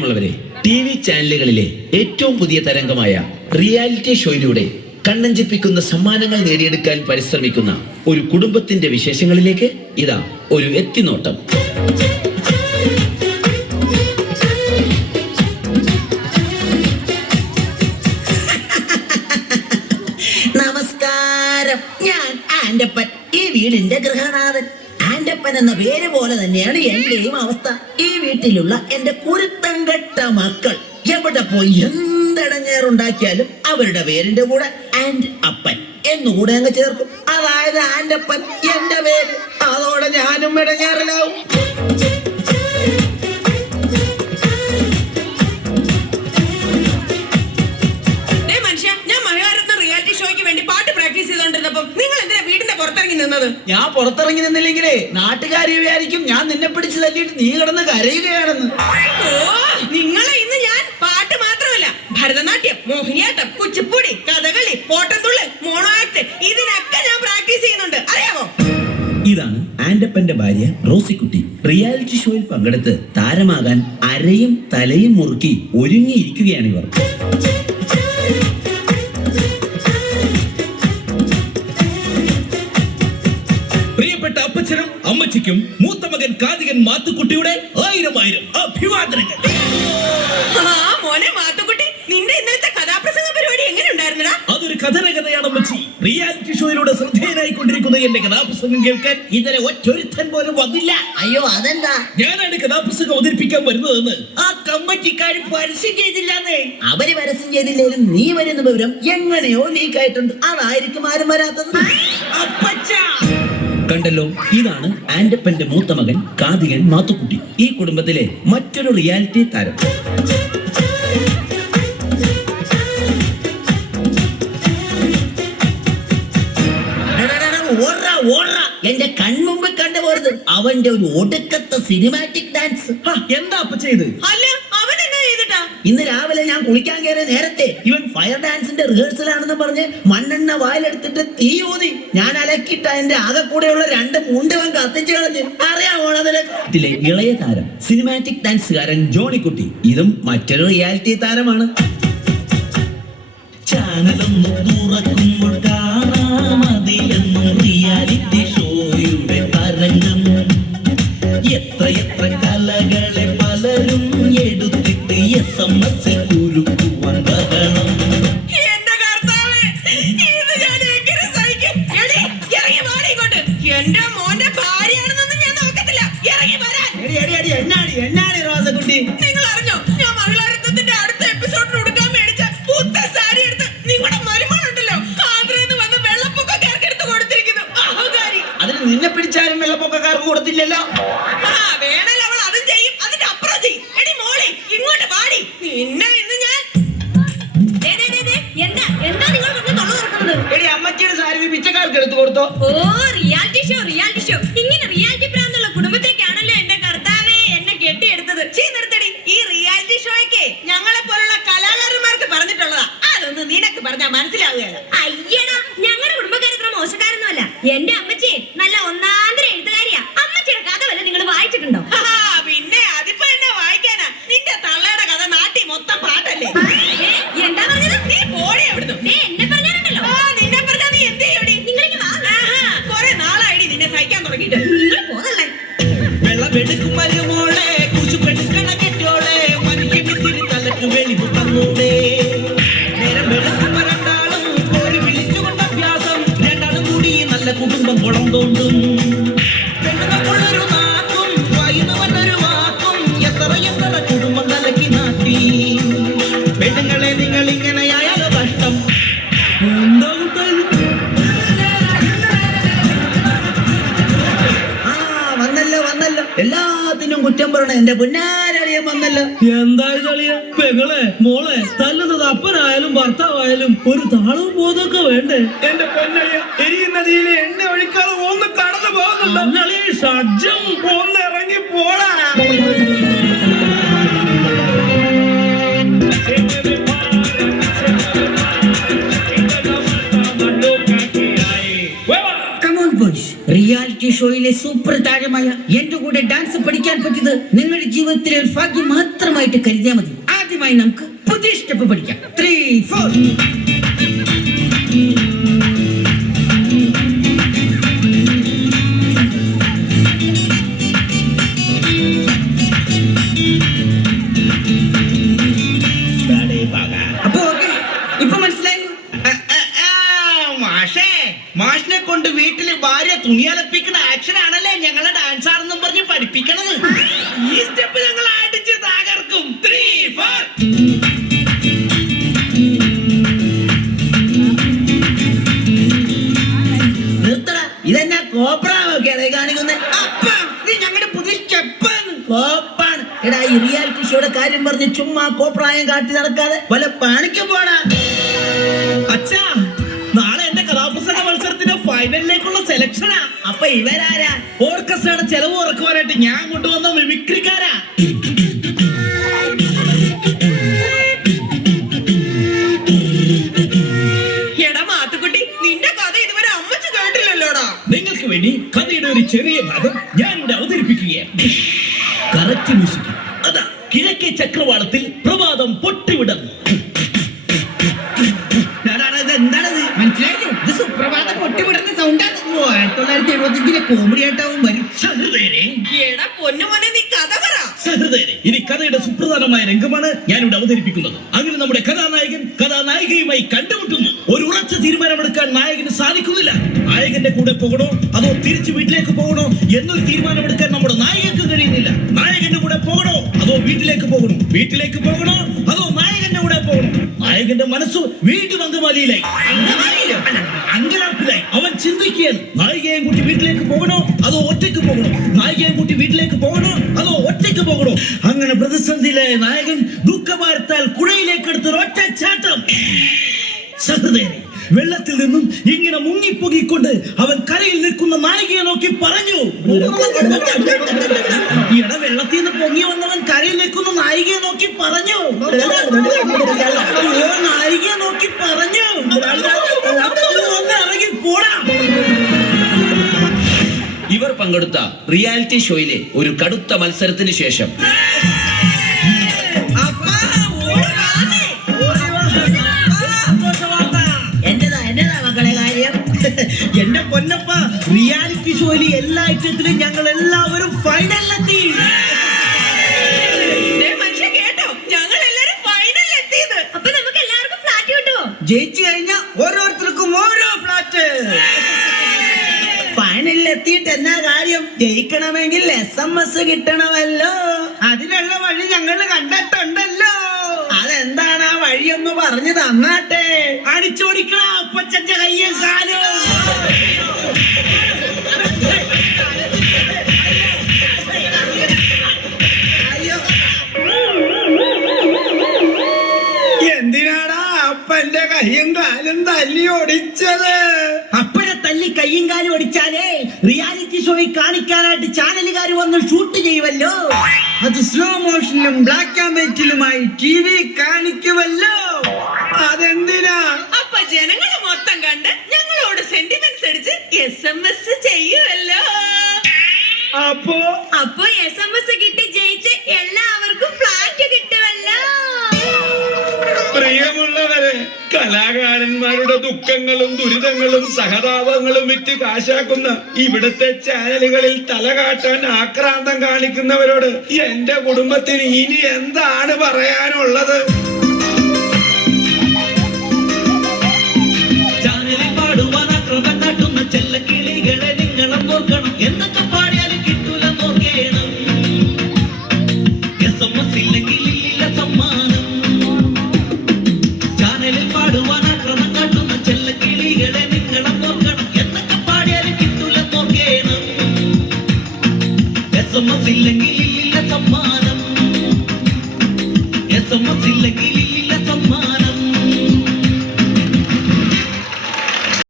പ്രിയമുള്ളവരെ, TV ചാനലുകളിലെ ഏറ്റവും പുതിയ തരംഗമായ റിയാലിറ്റി ഷോയിലൂടെ കണ്ണഞ്ചിപ്പിക്കുന്ന സമ്മാനങ്ങൾ നേടിയെടുക്കാൻ പരിശ്രമിക്കുന്ന ഒരു കുടുംബത്തിന്റെ വിശേഷങ്ങളിലേക്ക് ഇതാ ഒരു എത്തിനോട്ടം. നമസ്കാരം, ഞാൻ ആൻഡപ്പൻ, ഈ വീടിന്റെ ഗൃഹനാഥൻ. ആൻഡപ്പൻ എന്ന പേര് പോലെ തന്നെയാണ് എന്റെയും അവസ്ഥ. ഈ വീട്ടിലുള്ള എന്റെ കുരുത്തം കെട്ട മക്കൾ എവിടെ പോയി എന്തടങ്ങേറുണ്ടാക്കിയാലും അവരുടെ പേരിന്റെ കൂടെ ആൻഡ് അപ്പൻ എന്നുകൂടെ അങ്ങ് ചേർക്കും. അതായത് ആൻഡപ്പൻ എന്റെ പേര്. അതോടെ ഞാനും ഇടങ്ങേറിലാവും. ഞാൻ പുറത്തിറങ്ങി നിന്നില്ലെങ്കിലേ നാട്ടുകാരി വിചാരിക്കും ഞാൻ നിന്നെ പിടിച്ച് തല്ലിയിട്ട് നീ കിടന്ന് കരയുകയാണെന്ന്. നിങ്ങളെ ഇന്ന് ഞാൻ പാട്ട് മാത്രമല്ല, ഭരതനാട്യം, മോഹിനിയാട്ടം, കുച്ചിപ്പുടി, കഥകളി, പോട്ടത്തുള്ളൽ, മോണോ ആക്ട്, ഇതിനൊക്കെ ഞാൻ പ്രാക്ടീസ് ചെയ്യുന്നുണ്ട്, അറിയാമോ? ഇതാണ് ആൻഡപ്പന്റെ ഭാര്യ റോസിക്കുട്ടി. റിയാലിറ്റി ഷോയിൽ പങ്കെടുത്ത് താരമാകാൻ അരയും തലയും മുറുക്കി ഒരുങ്ങിയിരിക്കുകയാണിവർ. പ്രിയപ്പെട്ട അപ്പച്ചനും അമ്മച്ചിക്കും മൂത്ത മകൻ കാതികൻ മാത്തുക്കുട്ടിയുടെ 1000 അഭിവാദനങ്ങൾ. മോനെ മാത്തുക്കുട്ടി, നിന്റെ ഇന്നലത്തെ കഥാപ്രസംഗ പരിപാടി എങ്ങനെ ഉണ്ടായിരുന്നടാ? അതൊരു കഥയാണ് അമ്മച്ചി. റിയാലിറ്റി ഷോയിലൂടെ ശ്രദ്ധേയനായി കൊണ്ടിരിക്കുന്ന എന്റെ കഥാപ്രസംഗം കേൾക്കാൻ ഇന്നലെ ഒറ്റൊരുത്തൻ പോലും വന്നില്ല. അയ്യോ, അതെന്താ? ഞാനാണ് കഥാപ്രസംഗം അവതരിപ്പിക്കാൻ വരുന്നതെന്ന് ആ കമ്മറ്റിക്കാർ പരസ്യം ചെയ്തില്ലാന്നേ. അവര് പരസ്യം ചെയ്തില്ലേലും നീ വരുന്ന വിവരം എങ്ങനെയോ ലീക്കായിട്ടുണ്ട്. അതായിരിക്കും ആരും വരാത്തത്. അപ്പച്ച കണ്ടല്ലോ, ഇതാണ് ആൻഡപ്പന്റെ മൂത്ത മകൻ കാതികൻ മാത്തുക്കുട്ടി, ഈ കുടുംബത്തിലെ മറ്റൊരു റിയാലിറ്റി താരം. എന്റെ കൺമുമ്പ് കണ്ടുപോരുത് അവന്റെ ഒരു ഒടുക്കത്തെ സിനിമാറ്റിക് ഡാൻസ്. എന്താ അപ്പ ചെയ്ത്? അല്ല, അവൻ എന്നാ ചെയ്തിട്ടാ? ഇന്ന് രാവിലെ ഞാൻ കുളിക്കാൻ കയറിയ നേരത്തെ ഇവൻ ഫയർ ഡാൻസിന്റെ റിഹേഴ്സൽ ആണെന്ന് പറഞ്ഞ് മണ്ണെണ്ണ വായിലെടുത്തിട്ട് തീ ഊതി. ഞാൻ അലക്കിട്ട എന്റെ ആകെ കൂടെയുള്ള 2 മുണ്ടവൻ കത്തിച്ചു കളഞ്ഞു. അറിയാമോ അതിലെ ഇളയ താരം സിനിമാറ്റിക് ഡാൻസുകാരൻ ജോണിക്കുട്ടി. ഇതും മറ്റൊരു റിയാലിറ്റി താരമാണ്. ചാനലൊന്നും തുറക്കുമ്പോൾ കാണാമതിലെന്നും റിയാലിറ്റി ഷോയുടെ തരംഗം. എത്ര കലകളെ പലരും എടുത്തിട്ട് SMS കുരുക്കുവാൻ ബഹളം. എന്റെ കർത്താവേ, ഇത് ഞാൻ എങ്ങനെ സഹിക്കും? എടീ, ഇറങ്ങി വാടി ഇങ്ങോട്ട്. എന്റെ മോന്റെ ഭാര്യയാണെന്നൊന്നും ഞാൻ നോക്കത്തില്ല. ഇറങ്ങി വരാൻ. എന്നാടി റോസക്കുട്ടി? നിങ്ങൾ അറിഞ്ഞോ, ഞാൻ മഹിളാരത്വത്തിന്റെ അടുത്ത എപ്പിസോഡിന് കൊടുക്കാൻ മേടിച്ച പുത്ത സാരി എടുത്ത് നിങ്ങളുടെ മരുമോളുണ്ടല്ലോ ആന്ധ്രയിൽ വന്ന് വെള്ളപ്പൊക്കക്കാർക്ക് എടുത്ത് കൊടുത്തിരിക്കുന്നു. അഹങ്കാരി. അതിന് നിന്നെ പിടിച്ചാലും വെള്ളപ്പൊക്കക്കാർക്ക് കൊടുത്തില്ലല്ലോ. വേണേൽ അവൾ അതും ചെയ്യും, അതിന്റെ അപ്പുറം ചെയ്യും. എടി മോളെ, ഇങ്ങോട്ട് പാടി. നിന്നെ ഇന്ന് ഞാൻ എന്താ നിങ്ങൾ തൊള്ളു തുറക്കുന്നത്? എടി, അമ്മച്ചിയുടെ സാരി പിച്ചക്കാർക്ക് എടുത്തു കൊടുത്തോ? ഓ, റിയാലിറ്റി ഷോ. ഇങ്ങനെ റിയാലിറ്റി പ്രാന്തുള്ള കുടുംബത്തേക്കാണല്ലോ എന്റെ കർത്താവേ എന്നെ കെട്ടിയെടുത്തത്. നിർത്തടി. ഈ റിയാലിറ്റി ഷോയ്ക്ക് ഞങ്ങളെ പോലുള്ള കലാകാരന്മാർക്ക് പറഞ്ഞിട്ടുള്ളതാ. അതൊന്നും നിനക്ക് പറഞ്ഞാൽ മനസ്സിലാവുകയല്ല. അയ്യടാ, ഞങ്ങളുടെ കുടുംബക്കാർ ഇത്ര മോശക്കാരൊന്നുമല്ല. എന്റെ അമ്മച്ചി നല്ല ഒന്നാന്തര എഴുത്തുകാരിയാ. അമ്മച്ചിയുടെ കഥ വല്ല നിങ്ങൾ വായിച്ചിട്ടുണ്ടോ? പിന്നെ അതിപ്പോ എന്നെ വായിക്കാനാ? നിന്റെ തള്ളയുടെ കഥ നാട്ടി മൊത്തം പാട്ടല്ലേ? എന്താ പറഞ്ഞത്? നീ പോടി അവിടുന്ന്. എന്നെ പറഞ്ഞാലുണ്ടല്ലോ. നിന്നെ പറഞ്ഞാ നീ എന്ത് ചെയ്യൂടി? കൊറേ നാളായിടി നിന്നെ സഹിക്കാൻ തുടങ്ങിയിട്ട്. നിങ്ങൾ പോതല്ലേ? വെള്ളമെടുക്കും മരുമോളെ, കുശുപെടുക്കണ കെട്ടോളെ, മനുഷ്യമിത്തിരി തലക്ക് വെളിവ് തന്നൂടെ. നേരം വെളുക്കുമ്പോ രണ്ടാളും ഒരു വിളിച്ചുകൊണ്ട് അഭ്യാസം. രണ്ടാളും കൂടി നല്ല കുടുംബം കുളം തോണ്ടും. പെണ്ണുങ്ങൾക്കുള്ളൊരു നാക്കും വൈകുന്നവനൊരു വാക്കും. എത്ര കുടുംബം തലക്കി നാട്ടി. പെണ്ണുങ്ങളെ നിങ്ങൾ ഇങ്ങനെയായാൽ കഷ്ടം. വന്നല്ലോ എല്ലാത്തിനും കുറ്റം പറയണ എന്റെ പുന്നാരളിയൻ വന്നല്ലോ. എന്തായാലും പെങ്ങളെ മോളെ തല്ലുന്നത് അപ്പനായാലും ഭർത്താവായാലും ഒരു താളവും ബോധമൊക്കെ വേണ്ടേ? എന്റെ പൊന്നളിയ, എരിയുന്ന തീയിലെ എണ്ണ ഒഴിക്കാതെ ഒന്ന് കടന്നു പോകുന്നുണ്ടോ? ഷഡ്ജം ഒന്ന് ഇറങ്ങി പോടാ. റിയാലിറ്റി ഷോയിലെ സൂപ്പർ താരമായ എന്റെ കൂടെ ഡാൻസ് പഠിക്കാൻ പറ്റിയത് നിങ്ങളുടെ ജീവിതത്തിലെ ഒരു ഭാഗ്യം മാത്രമായിട്ട് കരുതിയാൽ മതി. ആദ്യമായി നമുക്ക് പുതിയ സ്റ്റെപ്പ് പഠിക്കാം. 3, 4. മാഷിനെ കൊണ്ട് വീട്ടില് ഭാര്യ തുണിയലപ്പിക്കുന്ന ആക്ഷൻ ആണല്ലേ ഞങ്ങളെ ഡാൻസ് ആണെന്നും പറഞ്ഞ് പഠിപ്പിക്കണത്. ഈ സ്റ്റെപ്പ് ഞങ്ങൾ അടിച്ച് തകർക്കും. 3, 4. നിർത്തടാ, ഇതെന്നാ കോപ്രാവൊക്കെയാണ് കാണിക്കുന്നത്? നീ ഞങ്ങളുടെ പുതിയ സ്റ്റെപ്പാണ്. കോപ്പാണ്. എടാ, ഈ റിയാലിറ്റി ഷോയുടെ കാര്യം പറഞ്ഞ് ചുമ്മാ കോപ്രായം കാട്ടി നടക്കാതെ വല്ല പണിക്ക് പോടാ. അച്ഛാ, നാളെ എന്റെ കഥാപ്രസംഗ മത്സരത്തിന്റെ ഫൈനലിലേക്കുള്ള സെലക്ഷനാ. അപ്പൊ ഇവരാരാ? ഓർക്കസ്ട്രയുടെ ചെലവ് കുറക്കുവാനായിട്ട് ഞാൻ കൊണ്ടുവന്ന മിമിക്രിക്കാരാ. എടാ മാത്തുക്കുട്ടി, നിന്റെ കഥ ഇതുവരെ അമ്മച്ചു കേട്ടില്ലല്ലോടാ. നിങ്ങൾക്ക് വേണ്ടി കഥയുടെ ഒരു ചെറിയ ഭാഗം ഞാനിവിടെ അവതരിപ്പിക്കുകയാണ്. Correct music. അതാ കിഴക്കേ ചക്രവാളത്തിൽ പ്രഭാതം പൊട്ടിവിടുന്നു. എന്താണത്? മനസ്സിലായില്ലേ? ഇത് സുപ്രഭാതം പൊട്ടിവിടുന്ന സൗണ്ടാണ്. 1975 കോമഡി ആയിട്ടാവും വരും. എടാ പൊന്നുമോനെ, നീ കഥ പറ. സഹൃദയരെ, ഇനി കഥയുടെ സുപ്രധാനമായ രംഗമാണ് ഞാനിവിടെ അവതരിപ്പിക്കുന്നത്. അങ്ങനെ നമ്മുടെ കഥാനായകൻ കഥാനായികയുമായി കണ്ടുമുട്ടുന്നു. ഒരു ഉറച്ച തീരുമാനമെടുക്കാൻ നായകന് സാധിക്കുന്നില്ല. നായകന്റെ കൂടെ പോകണോ അതോ തിരിച്ചു വീട്ടിലേക്ക് പോകണോ എന്നൊരു തീരുമാനമെടുക്കാൻ നമ്മുടെ നായകർക്ക് കഴിയുന്നില്ല. നായകന്റെ കൂടെ പോകണോ അതോ വീട്ടിലേക്ക് പോകണോ? വീട്ടിലേക്ക് പോകണോ അതോ നായകന്റെ കൂടെ പോകണോ? നായകന്റെ മനസ്സ് വീണ്ടും അങ്കമാലിയിലായി. അങ്കലാപ്പിലായി. അവൻ ചിന്തിക്കുകയാണ്, നായികയും കൂട്ടി വീട്ടിലേക്ക് പോകണോ അതോ ഒറ്റയ്ക്ക് പോകണോ? നായികയും കൂട്ടി വീട്ടിലേക്ക് പോകണോ അതോ ഒറ്റയ്ക്ക് പോകണോ? അങ്ങനെ പ്രതിസന്ധിയിലായ നായകൻ ദുഃഖഭാരത്താൽ കുഴയിലേക്ക് എടുത്തൊരു ഒറ്റച്ചാട്ടം. സഹൃദയരെ, വെള്ളത്തിൽ നിന്നും ഇങ്ങനെ മുങ്ങിപ്പൊങ്ങിക്കൊണ്ട് അവൻ കരയിൽ നിൽക്കുന്ന നായികയെ നോക്കി പറഞ്ഞു. ഇട വെള്ളത്തിൽ നിന്ന് പൊങ്ങി വന്നവൻ കരയിൽ നിൽക്കുന്ന നായികയെ നോക്കി പറഞ്ഞു. നായികയെ നോക്കി പറഞ്ഞു, ഒന്ന് ഇറങ്ങി പോടാ. ഇവർ പങ്കെടുത്ത റിയാലിറ്റി ഷോയിലെ ഒരു കടുത്ത മത്സരത്തിന് ശേഷം എന്റെ പൊന്നപ്പ, റിയാലിറ്റി ഷോയിലെ എല്ലാ ഐറ്റത്തിലും ഞങ്ങൾ എല്ലാവരും ഫൈനലിലെത്തി. കേട്ടോ, ഞങ്ങൾ എല്ലാരും ഫൈനലിൽ എത്തിയത്. അപ്പൊ നമുക്ക് എല്ലാവർക്കും ഫ്ലാറ്റ് കിട്ടുമോ? ജയിച്ചു കഴിഞ്ഞാൽ ഓരോരുത്തർക്കും ഓരോ ഫ്ലാറ്റ്. ഫൈനലിൽ എത്തിയിട്ട് എന്നാ കാര്യം? ജയിക്കണമെങ്കിൽ SMS കിട്ടണമല്ലോ. അതിനുള്ള വഴി ഞങ്ങൾ കണ്ടിട്ടുണ്ടല്ലോ. അതെന്താണ് ആ വഴിയൊന്ന് പറഞ്ഞു തന്നാട്ടെ. അടിച്ചോടിക്കണ അപ്പച്ചന്റെ കയ്യും കാലും. എന്തിനാടാ അപ്പന്റെ കയ്യും കാലും തല്ലി ഓടിച്ചത്? അപ്പഴെ തല്ലി കയ്യും കാലും ഒടിച്ചാലേ റിയാലിറ്റി ഷോയിൽ കാണിക്കാനായിട്ട് ചാനലുകാർ വന്ന് ഷൂട്ട് ചെയ്യുമല്ലോ. അത് സ്ലോ മോഷനിലും ബ്ലാക്ക് ആൻഡ് വൈറ്റിലുമായി TV കാണിക്കുമല്ലോ. അതെന്തിനാ? അപ്പൊ ജനങ്ങൾ മൊത്തം കണ്ട് ഞങ്ങളോട് സെന്റിമെന്റ്സ് അടിച്ച് SMS ചെയ്യുമല്ലോ. അപ്പോ SMS കിട്ടി ജയിച്ച് എല്ലാവർക്കും ഫ്ലാറ്റ് കിട്ടുമല്ലോ. പ്രിയമുള്ളവരെ, കലാകാരന്മാരുടെ ദുഃഖങ്ങളും ദുരിതങ്ങളും സഹതാപങ്ങളും വിറ്റ് കാശാക്കുന്ന ഇവിടുത്തെ ചാനലുകളിൽ തലകാട്ടാൻ ആക്രാന്തം കാണിക്കുന്നവരോട് എന്റെ കുടുംബത്തിന് ഇനി എന്താണ് പറയാനുള്ളത്? ചാനലിൽ പാടുവാൻ ആക്രമം കാട്ടുന്ന ചെല്ലക്കിളികളെ നിങ്ങളും നോക്കണം. എന്തൊക്കെ പാടിയാലും കിട്ടൂല നോക്കണം. SMS ഇല്ലെങ്കിൽ ഇല്ല സമ്മാനം. ചാനലിൽ പാടുവാൻ ആക്രമം കാട്ടുന്ന ചെല്ലക്കിളികളെ നിങ്ങളും നോക്കണം. എന്തൊക്കെ പാടിയാലും കിട്ടൂല നോക്കണം. SMS ഇല്ലെങ്കിൽ ഇല്ല സമ്മാനം.